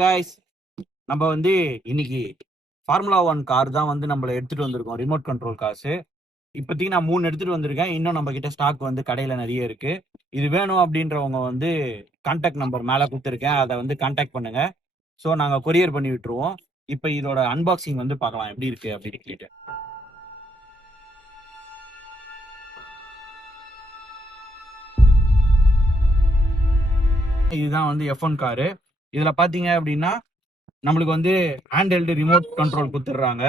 Guys, நம்ம வந்து இன்னைக்கு ஃபார்முலா 1 கார் தான் வந்து நம்மள எடுத்துட்டு வந்திருக்கோம். Remote control cars. இப்போதைக்கு நான் 3 எடுத்துட்டு வந்திருக்கேன். இன்னும் நம்ம கிட்ட ஸ்டாக் வந்து கடையில நிறைய இருக்கு. இது வேணும் அப்படின்றவங்க வந்து கான்டாக்ட் நம்பர் மேல கொடுத்துருக்கேன். அதை வந்து கான்டாக்ட் பண்ணுங்க. ஸோ நாங்க கொரியர் பண்ணி விட்டுருவோம். இப்போ இதோட அன்பாக்சிங் வந்து பார்க்கலாம் எப்படி இருக்கு அப்படின்னு சொல்லிட்டு. இதுதான் வந்து F1 காரு. இதுல பாத்தீங்க அப்படின்னா நம்மளுக்கு வந்து ஹேண்ட் ரிமோட் கண்ட்ரோல் கொடுத்துட்றாங்க.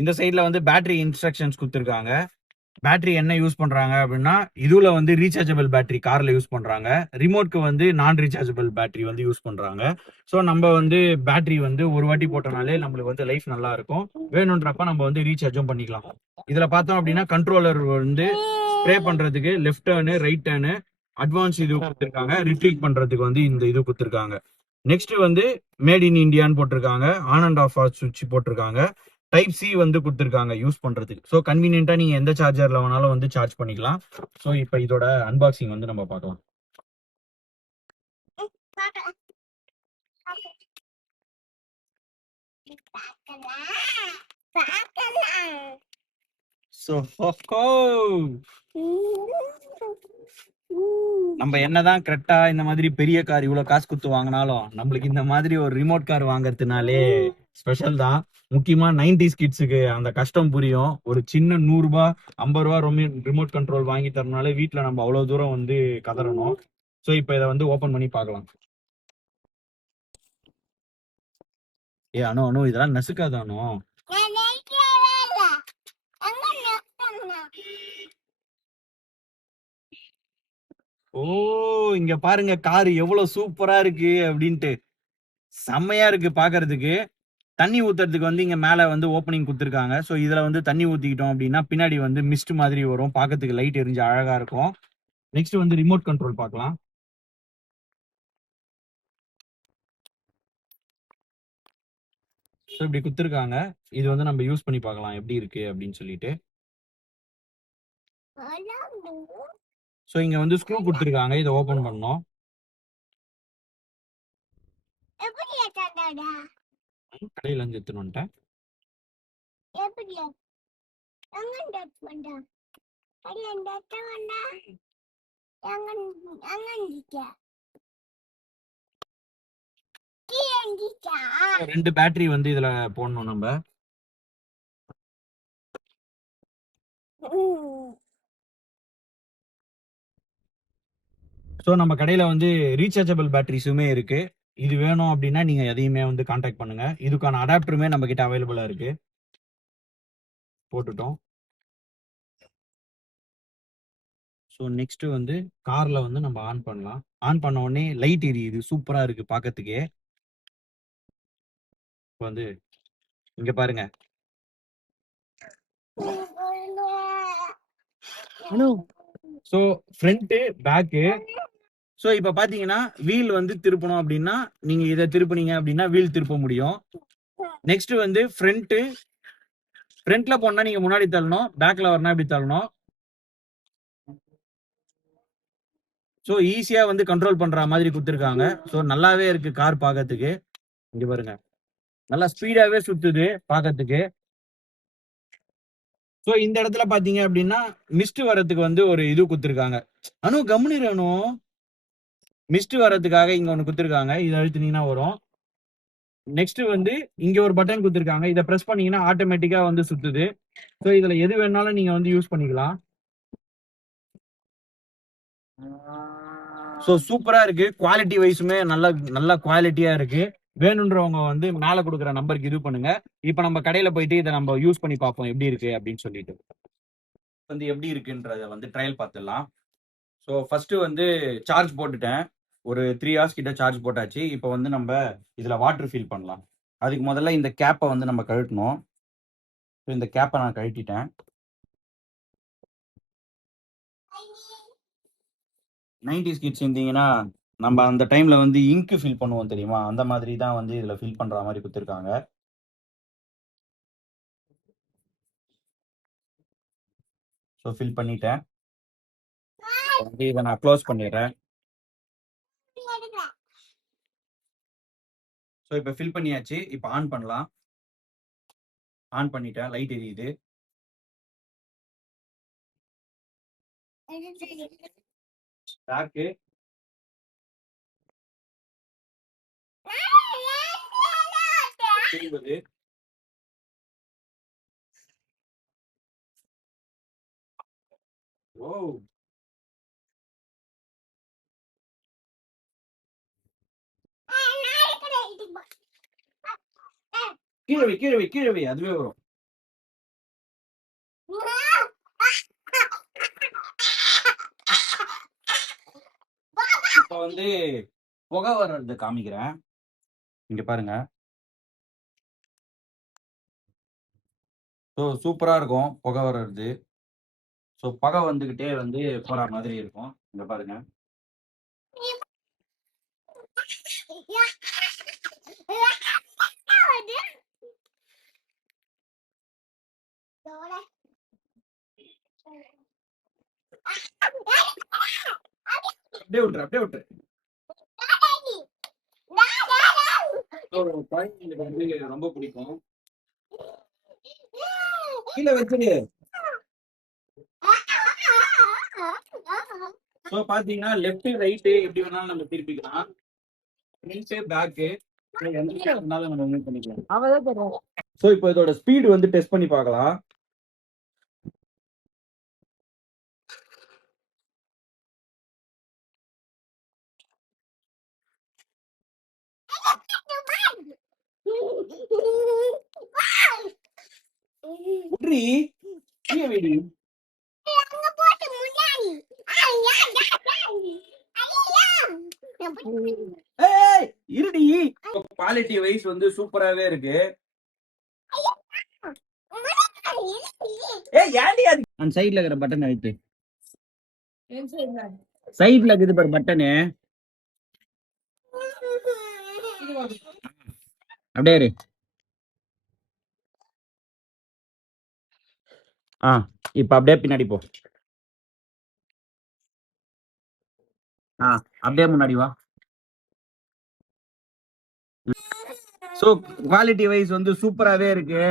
இந்த சைட்ல வந்து பேட்டரி இன்ஸ்ட்ரக்ஷன்ஸ் கொடுத்துருக்காங்க. பேட்டரி என்ன யூஸ் பண்றாங்க அப்படின்னா, இதுல வந்து ரீசார்ஜபிள் பேட்டரி கார்ல யூஸ் பண்றாங்க. ரிமோட்க்கு வந்து நான் ரீசார்ஜபிள் பேட்டரி வந்து யூஸ் பண்றாங்க. ஸோ நம்ம வந்து பேட்டரி வந்து ஒரு வாட்டி போட்டனாலே நம்மளுக்கு வந்து லைஃப் நல்லா இருக்கும். வேணுன்றப்ப நம்ம வந்து ரீசார்ஜும் பண்ணிக்கலாம். இதுல பார்த்தோம் அப்படின்னா கண்ட்ரோலர் வந்து ஸ்ப்ரே பண்றதுக்கு left turn, right turn, advance இது கொடுத்துருக்காங்க. ரிட்ரீட் பண்றதுக்கு வந்து இந்த இது கொடுத்துருக்காங்க. நெக்ஸ்ட் வந்து மேட் இன் இந்தியான்னு போட்டிருக்காங்க. ஆன் அண்ட் ஆஃப் சுவிட்ச் போட்டிருக்காங்க. டைப் சி வந்து கொடுத்துருக்காங்க யூஸ் பண்றதுக்கு. ஸோ கன்வீனியன்ட்டா நீங்க எந்த சார்ஜர்ல வேணாலும் வந்து சார்ஜ் பண்ணிக்கலாம். ஸோ இப்போ இதோட அன்பாக்சிங் வந்து நம்ம பார்க்கலாம். ஸோ நம்ம என்னதான் கரெக்டா இந்த மாதிரி பெரிய கார் இவ்வளவு காசு கொடுத்து வாங்கினாலும் நம்மளுக்கு இந்த மாதிரி ஒரு ரிமோட் கார் வாங்குறதுனாலே ஸ்பெஷல் தான். முக்கியமா 90s கிட்ஸுக்கு அந்த கஷ்டம் புரியும். ஒரு சின்ன 100 ரூபாய் 50 ரூபாய் ரிமோட் கண்ட்ரோல் வாங்கி தரனாலே வீட்டுல நம்ம அவ்வளவு தூரம் வந்து கதறணும். ஸோ இப்போ இதை வந்து ஓபன் பண்ணி பார்க்கலாம். அனு இதெல்லாம் நசுக்காதானோ? ஓ, இங்க பாருங்க கார் எவ்வளவு சூப்பரா இருக்கு அப்படின்ட்டு. செம்மையா இருக்கு பாக்குறதுக்கு. தண்ணி ஊத்துறதுக்கு வந்து இங்க மேல வந்து ஓப்பனிங் கொடுத்துருக்காங்க. ஸோ இதுல வந்து தண்ணி ஊத்திக்கிட்டோம் அப்படின்னா பின்னாடி வந்து மிஸ்ட் மாதிரி வரும். பார்க்கறதுக்கு லைட் எரிஞ்சு அழகா இருக்கும். நெக்ஸ்ட் வந்து ரிமோட் கண்ட்ரோல் பார்க்கலாம். ஸோ இப்படி கொடுத்துருக்காங்க. இது வந்து நம்ம யூஸ் பண்ணி பார்க்கலாம் எப்படி இருக்கு அப்படின்னு சொல்லிட்டு. ஸோ இங்க வந்து ஸ்க்ரூ கொடுத்துருக்காங்க. இதை ஓபன் பண்ணோம். கடையில இருந்து எடுத்துன்னு வந்துட்டேன். ரெண்டு பேட்டரி வந்து இதுல போடணும் நம்ம. ஸோ நம்ம கடையில வந்து ரீசார்ஜபிள் பேட்டரிஸுமே இருக்கு. இது வேணும் அப்படின்னா நீங்க எதையுமே வந்து கான்டாக்ட் பண்ணுங்க. இதுக்கான அடாப்டருமே நம்ம கிட்ட அவைலபிளா இருக்கு. போட்டுட்டோம். ஸோ நெக்ஸ்ட் வந்து கார்ல வந்து நம்ம ஆன் பண்ணலாம். ஆன் பண்ண உடனே லைட் எரியுது. சூப்பரா இருக்கு பார்க்கறதுக்கே. இப்போ வந்து இங்க பாருங்க. So front back. ஸோ இப்போ பாத்தீங்கன்னா வீல் வந்து திருப்பணும் அப்படின்னா நீங்க இதை திருப்புனீங்க அப்படின்னா வீல் திருப்ப முடியும். நெக்ஸ்ட் வந்து ஃப்ரண்ட்ல போனா நீங்க முன்னாடி தள்ளணும், பேக்ல வரணும் இப்படி தள்ளணும். ஸோ ஈஸியா வந்து கண்ட்ரோல் பண்ற மாதிரி கொடுத்துருக்காங்க. ஸோ நல்லாவே இருக்கு கார் பார்க்கறதுக்கு. இங்க பாருங்க நல்லா ஸ்பீடாவே சுத்துது பார்க்கறதுக்கு. ஸோ இந்த இடத்துல பாத்தீங்க அப்படின்னா மிஸ்ட் வரதுக்கு வந்து ஒரு இது கொடுத்துருக்காங்க. அனு கம்முனு அனு. மிஸ்ட் வரதுக்காக இங்க ஒன்று கொடுத்துருக்காங்க. இதை அழுத்தினீங்கன்னா வரும். நெக்ஸ்ட் வந்து இங்க ஒரு பட்டன் கொடுத்துருக்காங்க. இதை பிரஸ் பண்ணீங்கன்னா ஆட்டோமேட்டிக்கா வந்து சுத்துது. ஸோ இதுல எது வேணாலும் நீங்க வந்து யூஸ் பண்ணிக்கலாம். ஸோ சூப்பரா இருக்கு. குவாலிட்டி வைஸுமே நல்ல குவாலிட்டியா இருக்கு. வேணுன்றவங்க வந்து மேல கொடுக்குற நம்பருக்கு இது பண்ணுங்க. இப்ப நம்ம கடையில போயிட்டு இதை நம்ம யூஸ் பண்ணி பார்ப்போம் எப்படி இருக்கு அப்படின்னு சொல்லிட்டு. வந்து எப்படி இருக்குன்றத வந்து ட்ரையல் பார்த்துடலாம். ஸோ ஃபர்ஸ்ட் வந்து சார்ஜ் போட்டுட்டேன். ஒரு 3 hours கிட்ட சார்ஜ் போட்டாச்சு. இப்போ வந்து நம்ம இதுல வாட்டர் ஃபில் பண்ணலாம். அதுக்கு முதல்ல இந்த கேப்பை வந்து நம்ம கழட்டணும். இந்த கேப்பை நான் கழட்டிட்டேன். 90s கிட்ஸ் இருந்தீங்கன்னா நம்ம அந்த டைம்ல வந்து இங்க் ஃபில் பண்ணுவோம் தெரியுமா? அந்த மாதிரி தான் வந்து இதுல ஃபில் பண்ற மாதிரி கொடுத்துருக்காங்க. ஸோ ஃபில் பண்ணிட்டேன். வந்து இதை நான் க்ளோஸ் பண்ணிடுறேன். ஸோ இப்போ ஃபில் பண்ணியாச்சு. இப்போ ஆன் பண்ணலாம். ஆன் பண்ணிட்டேன். லைட் எரியுது. பேக்கு திரும்புது. ஓ கீழே வை அதுவே வரும். இப்போ வந்து புகை வர்றது காமிக்கிறேன். இங்க பாருங்க. ஸோ சூப்பரா இருக்கும் புகை வர்றது. ஸோ புகை வந்துகிட்டே வந்து போற மாதிரி இருக்கும். இங்க பாருங்க. அப்படியே விட்டுரு. குழந்தைங்களுக்கு வந்து ரொம்ப பிடிக்கும். கீழே வச்சிரு. ஸோ பாத்தீங்கன்னா லெஃப்ட் ரைட் எப்படி வேணாலும் நம்ம திருப்பிக்கலாம். ஃப்ரண்ட் பேக் எந்த வேணாலும் நம்ம மூவ் பண்ணிக்கலாம். ஸோ இப்போ இதோட ஸ்பீடு வந்து டெஸ்ட் பண்ணி பார்க்கலாம். இருடி. குவாலிட்டி வைஸ் வந்து சூப்பராவே இருக்கு. அந்த சைடுல இருக்கிற பட்டன் அழுத்து. சைடுல இருக்குது பாரு பட்டனு. அப்படியே இரு. இப்ப அப்படியே பின்னாடி போ. அப்படியே முன்னாடி வா. சோ குவாலிட்டி வைஸ் வந்து சூப்பராவே இருக்கு.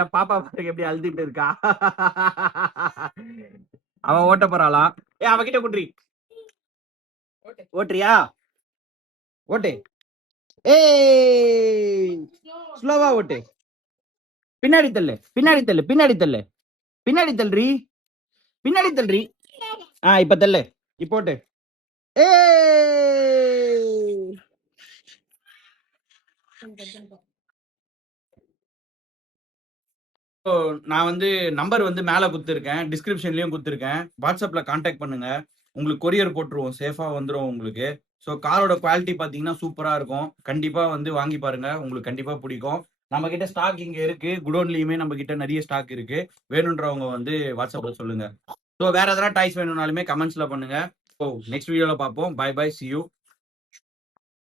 என் பாப்பா பாருங்க எப்படி அழுதுட்டு இருக்கா. அவ ஓட்ட போறாளாம். அவகிட்ட குட்ரி ஓட்டுறியா? ஓட்டு. ஸ்லோவா ஓட்டு. பின்னாடி தள்ளு. பின்னாடி தள்ளுறி. இப்ப தள்ளு. இப்போ ஓட்டு. நான் வந்து நம்பர் வந்து மேல குடுத்துருக்கேன். டிஸ்கிரிப்ஷன்லயும் குடுத்துருக்கேன். வாட்ஸ்அப்ல கான்டாக்ட் பண்ணுங்க. உங்களுக்கு கொரியர் போட்டுருவோம். சேஃபா வந்துரும் உங்களுக்கு. ஸோ காரோட குவாலிட்டி பாத்தீங்கன்னா சூப்பரா இருக்கும். கண்டிப்பா வந்து வாங்கி பாருங்க. உங்களுக்கு கண்டிப்பா பிடிக்கும். நம்ம கிட்ட ஸ்டாக் இங்க இருக்கு. குடோன்லயுமே நம்ம கிட்ட நிறைய ஸ்டாக் இருக்கு. வேணுன்றவங்க வந்து வாட்ஸ்அப்ல சொல்லுங்க. ஸோ வேற எதனா டாய்ஸ் வேணும்னாலுமே கமெண்ட்ஸ்ல பண்ணுங்க. ஸோ நெக்ஸ்ட் வீடியோல பார்ப்போம். Bye bye. See you.